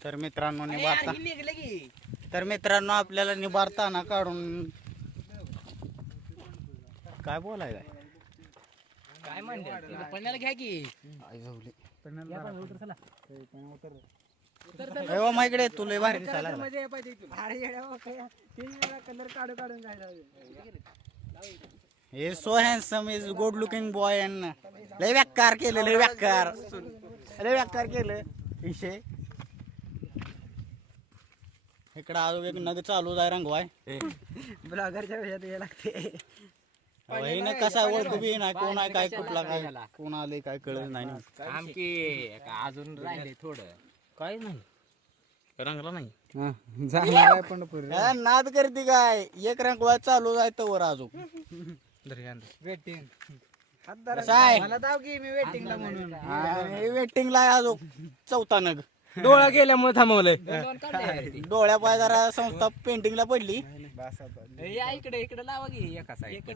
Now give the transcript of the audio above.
तर मित्रांनो निभारता तर मित्रांनो आपल्याला निभारताना काढून. काय बोलायचं आहे? काय म्हणते? पण्याला घ्या की. आई जाऊली. या पण उतर इकडे तुला भारी दिसायला कलर काढू काढून जायला हे so handsome is good looking boy and लय व्याकार केलं लय व्याकार लय व्याकार केलं. विषय. इकडं अजून एक नग चालू आहे रंगवाय. ब्लॉगरच्या वेळात यायला लागते. हिनं कसा ओळख बी नाही कोण आहे काय कुठला काय कोण आले काय कळत नाही आमकी अजून राहिले थोडं. काय नाही. रंगला नाही. नाद करते काय? एक रंगवाय चालू आहे तर अजून. वेटिंग मला दाव की मी वेटिंगला म्हणून. वेटिंगला आहे अजून. चौथा नग. डोळा गेल्यामुळे थांबवलंय. डोळ्या पाय जरा संस्था पेंटिंगला पडली. या इकडे इकडे लावा की एका साईड